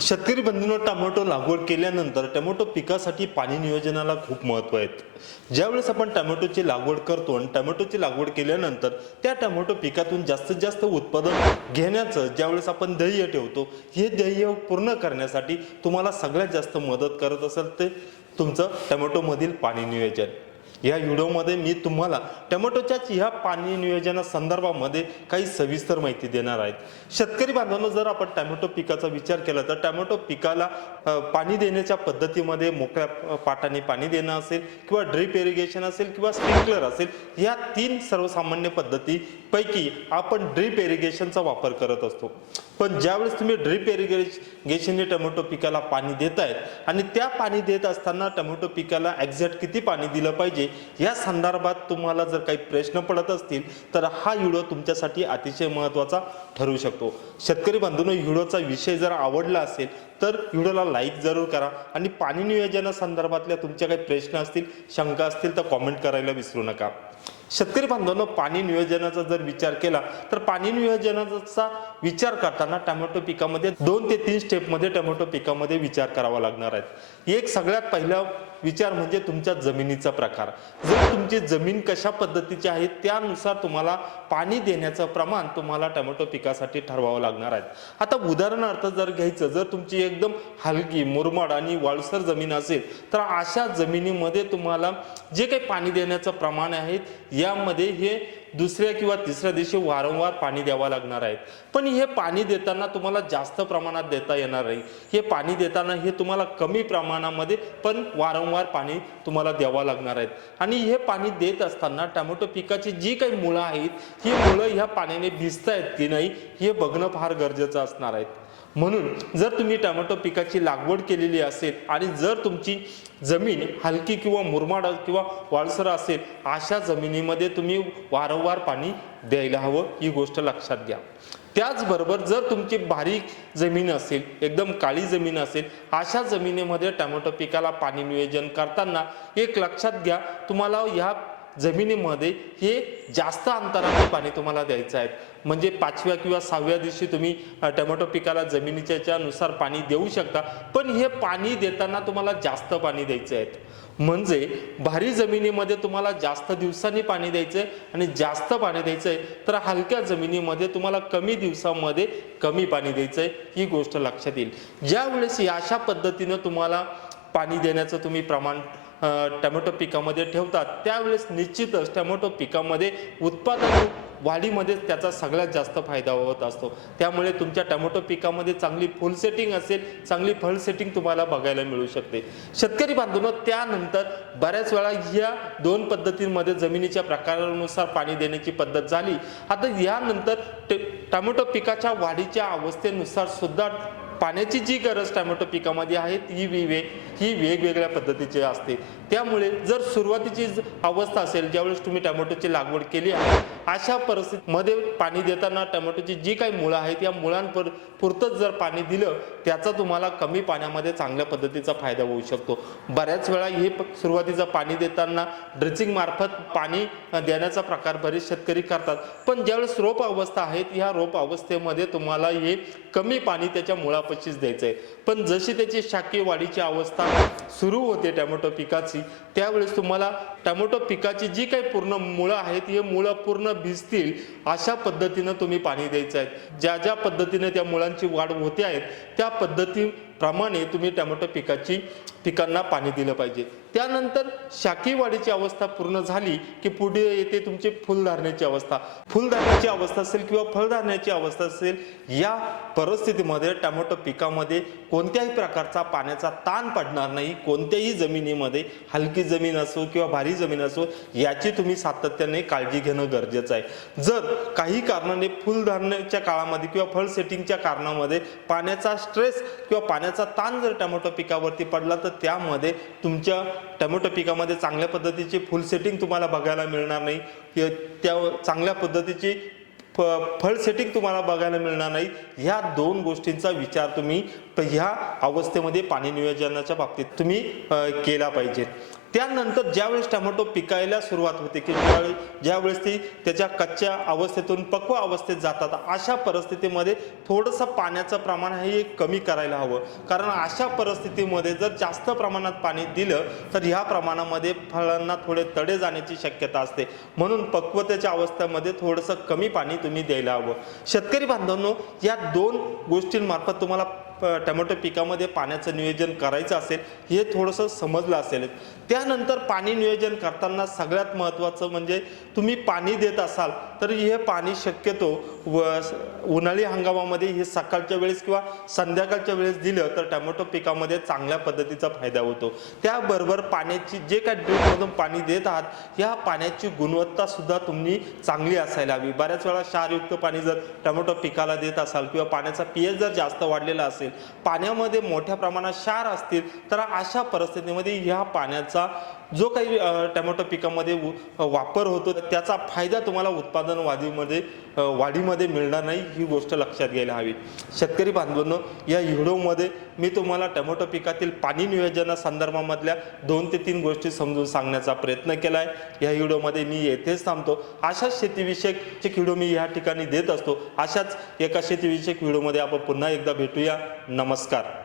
शेतकरी बंधूंनो टोमॅटो लागवड केल्यानंतर टोमॅटो पिकासाठी पाणी नियोजनाला खूप महत्त्व आहे. ज्यावेळेस आपण टोमॅटोची लागवड करतो आणि टोमॅटोची लागवड केल्यानंतर त्या टोमॅटो पिकातून जास्तीत जास्त उत्पादन घेण्याचं ज्यावेळेस आपण ध्येय ठेवतो हे ध्येय पूर्ण करण्यासाठी तुम्हाला सगळ्यात जास्त मदत करत असेल ते तुमचं टोमॅटोमधील पाणी नियोजन. या व्हिडिओमध्ये मी तुम्हाला टोमॅटोच्याच ह्या पाणी नियोजना संदर्भामध्ये काही सविस्तर माहिती देणार आहेत शेतकरी बांधवांनो जर आपण टॅमॅटो पिकाचा विचार केला तर टॅमॅटो पिकाला पाणी देण्याच्या पद्धतीमध्ये मोकळ्या पाटाने पाणी देणं असेल किंवा ड्रिप इरिगेशन असेल किंवा स्प्रिंकलर असेल या तीन सर्वसामान्य पद्धतीपैकी आपण ड्रिप इरिगेशनचा वापर करत असतो. पण ज्यावेळेस तुम्ही ड्रीप इरिगेशनने टोमॅटो पिकाला पाणी देत आहेत आणि त्या पाणी देत असताना टोमॅटो पिकाला एक्झॅक्ट किती पाणी दिलं पाहिजे या संदर्भात तुम्हाला जर काही प्रश्न पडत असतील तर हा व्हिडिओ तुमच्यासाठी अतिशय महत्त्वाचा ठरू शकतो. शेतकरी बांधून व्हिडिओचा विषय जर आवडला असेल तर व्हिडिओला लाईक जरूर करा आणि पाणी नियोजना संदर्भातल्या तुमच्या काही प्रश्न असतील शंका असतील तर कॉमेंट करायला विसरू नका. शेतकरी बांधवांनो पाणी नियोजनाचा जर विचार केला तर पाणी नियोजनाचा विचार करताना टोमॅटो पिकामध्ये दोन ते तीन स्टेपमध्ये टोमॅटो पिकामध्ये विचार करावा लागणार आहेत एक सगळ्यात पहिलं विचार म्हणजे तुमच्या जमिनीचा प्रकार. जर तुमची जमीन कशा पद्धतीची आहे त्यानुसार तुम्हाला पाणी देण्याचं प्रमाण तुम्हाला टोमॅटो पिकासाठी ठरवावं लागणार आहे. आता उदाहरणार्थ जर घ्यायचं जर तुमची एकदम हलकी मुरमाड आणि वाळसर जमीन असेल तर अशा जमिनीमध्ये तुम्हाला जे काही पाणी देण्याचं प्रमाण आहे यामध्ये हे दुसऱ्या किंवा तिसऱ्या दिवशी वारंवार पाणी द्यावं लागणार आहे. पण हे पाणी देताना तुम्हाला जास्त प्रमाणात देता येणार नाही. हे पाणी देताना हे तुम्हाला कमी प्रमाणामध्ये पण वारंवार पाणी तुम्हाला द्यावं लागणार आहेत आणि हे पाणी देत असताना टोमॅटो पिकाची जी काही मुळं आहेत ही मुळं ह्या पाण्याने भिजतायत की नाही हे बघणं फार गरजेचं असणार आहेत म्हणून जर तुम्ही टोमॅटो पिकाची लागवड केलेली असेल आणि जर तुमची जमीन हलकी किंवा मुरमाड किंवा वाळसर असेल अशा जमिनीमध्ये तुम्ही वारंवार पाणी द्यायला हवं ही गोष्ट लक्षात घ्या. त्याचबरोबर जर तुमची बारीक जमीन असेल एकदम काळी जमीन असेल अशा जमिनीमध्ये टोमॅटो पिकाला पाणी नियोजन करताना एक लक्षात घ्या तुम्हाला ह्या जमिनीमध्ये हे जास्त अंतराने पाणी तुम्हाला द्यायचं आहे. म्हणजे पाचव्या किंवा सहाव्या दिवशी तुम्ही अ, टोमॅटो पिकाला जमिनीच्या नुसार पाणी देऊ शकता. पण हे पाणी देताना तुम्हाला जास्त पाणी द्यायचं आहे. म्हणजे भारी जमिनीमध्ये तुम्हाला जास्त दिवसांनी पाणी द्यायचं आहे आणि जास्त पाणी द्यायचं आहे तर हलक्या जमिनीमध्ये तुम्हाला कमी दिवसामध्ये कमी पाणी द्यायचं आहे ही गोष्ट लक्षात येईल. ज्यावेळेस या अशा पद्धतीनं तुम्हाला पाणी देण्याचं तुम्ही प्रमाण टोमॅटो पिकामध्ये ठेवतात. त्यावेळेस निश्चितच टमॅटो पिकामध्ये उत्पादन वाढीमध्ये त्याचा सगळ्यात जास्त फायदा होत असतो. त्यामुळे तुमच्या टमॅटो पिकामध्ये चांगली फुल सेटिंग असेल चांगली फळ सेटिंग तुम्हाला बघायला मिळू शकते. शेतकरी बांधून त्यानंतर बऱ्याच वेळा या दोन पद्धतींमध्ये जमिनीच्या प्रकारानुसार पाणी देण्याची पद्धत झाली. आता यानंतर टे- पिकाच्या वाढीच्या अवस्थेनुसार सुद्धा पाण्याची जी गरज टोमॅटो पिकामध्ये आहे ती विवे ही वेगवेगळ्या पद्धतीची असते. त्यामुळे जर सुरुवातीची अवस्था असेल ज्यावेळेस तुम्ही टोमॅटोची लागवड केली आहे अशा परिस्थितीमध्ये पाणी देताना टोमॅटोची जी काही मुळं आहेत या मुळांपर पुरतंच जर पाणी दिलं त्याचा तुम्हाला कमी पाण्यामध्ये चांगल्या पद्धतीचा फायदा होऊ शकतो. बऱ्याच वेळा हे प- सुरुवातीचं पाणी देताना ड्रिचिंग मार्फत पाणी देण्याचा प्रकार बरेच शेतकरी करतात. पण ज्यावेळेस रोप अवस्था आहेत ह्या रोप अवस्थेमध्ये तुम्हाला हे कमी पाणी त्याच्या मुळापाशीच द्यायचं आहे पण जशी त्याची शाकी वाढीची अवस्था सुरू होते टमॅटो पिकाची त्यावेळेस तुम्हाला टमॅटो पिकाची जी काही पूर्ण मुळं आहेत हे मुळं पूर्ण भिजतील अशा पद्धतीनं तुम्ही पाणी द्यायचं आहे. ज्या ज्या पद्धतीने त्या मुळांची वाढ होते आहेत त्या पद्धती प्रमाणे तुम्ही टमॅटो पिकाची पिकांना पाणी दिलं पाहिजे. त्यानंतर शाकी वाढीची अवस्था पूर्ण झाली की पुढे येते तुमची फुलधारण्याची अवस्था. फुलधारण्याची अवस्था असेल किंवा फळधारण्याची अवस्था असेल या परिस्थितीमध्ये टमॅटो पिकामध्ये कोणत्याही प्रकारचा पाण्याचा ताण पडणार नाही. कोणत्याही जमिनीमध्ये हलकी जमीन असो किंवा भारी जमीन असो याची तुम्ही सातत्याने काळजी घेणं गरजेचं आहे. जर काही कारणाने फुलधारण्याच्या काळामध्ये किंवा फळ सेटिंगच्या कारणामध्ये पाण्याचा स्ट्रेस किंवा पाण्या पाण्याचा ताण जर टोमॅटो पिकावरती पडला तर त्यामध्ये तुमच्या टमॅटो पिकामध्ये चांगल्या पद्धतीची फुल सेटिंग तुम्हाला बघायला मिळणार नाही. त्या चांगल्या पद्धतीची फ- फळ सेटिंग तुम्हाला बघायला मिळणार नाही. ह्या दोन गोष्टींचा विचार तुम्ही ह्या अवस्थेमध्ये पाणी नियोजनाच्या बाबतीत तुम्ही केला पाहिजे. त्यानंतर ज्यावेळेस टोमॅटो पिकायला सुरुवात होते की ज्यावेळी ज्यावेळेस ती त्याच्या कच्च्या अवस्थेतून पक्व अवस्थेत जातात अशा परिस्थितीमध्ये थोडंसं पाण्याचं प्रमाण हे कमी करायला हवं. कारण अशा परिस्थितीमध्ये जर जास्त प्रमाणात पाणी दिलं तर ह्या प्रमाणामध्ये फळांना थोडे तडे जाण्याची शक्यता असते. म्हणून पक्वतेच्या अवस्थेमध्ये थोडंसं कमी पाणी तुम्ही द्यायला हवं. शेतकरी बांधवांनो या दोन गोष्टींमार्फत तुम्हाला प- टोमॅटो पिकामध्ये पाण्याचं नियोजन करायचं असेल हे थोडंसं समजलं असेल. त्यानंतर पाणी नियोजन करताना सगळ्यात महत्त्वाचं म्हणजे तुम्ही पाणी देत असाल तर हे पाणी शक्यतो व उन्हाळी हंगामामध्ये हे सकाळच्या वेळेस किंवा संध्याकाळच्या वेळेस दिलं तर टमॅटो पिकामध्ये चांगल्या पद्धतीचा फायदा होतो. त्याबरोबर पाण्याची जे काय ड्रिपमधून पाणी देत आहात ह्या पाण्याची गुणवत्ता सुद्धा तुम्ही चांगली असायला हवी. बऱ्याच वेळा क्षारयुक्त पाणी जर टमॅटो पिकाला देत असाल किंवा पाण्याचा पीएच जर जास्त वाढलेला असेल पाण्यामध्ये मोठ्या प्रमाणात क्षार असतील तर अशा परिस्थितीमध्ये ह्या पाण्याचा जो काही टमॅटो पिकामध्ये वापर होतो त्याचा फायदा तुम्हाला उत्पादन वाढीमध्ये वाढीमध्ये मिळणार नाही ही गोष्ट लक्षात घ्यायला हवी. शेतकरी बांधवांनो या व्हिडिओमध्ये मी तुम्हाला टमॅटो पिकातील पाणी नियोजना संदर्भामधल्या दोन ते तीन गोष्टी समजून सांगण्याचा प्रयत्न केला आहे या व्हिडिओमध्ये मी येथेच थांबतो. अशाच शेतीविषयक व्हिडिओ मी या ठिकाणी देत असतो. अशाच एका शेतीविषयक व्हिडिओमध्ये आपण पुन्हा एकदा भेटूया. नमस्कार.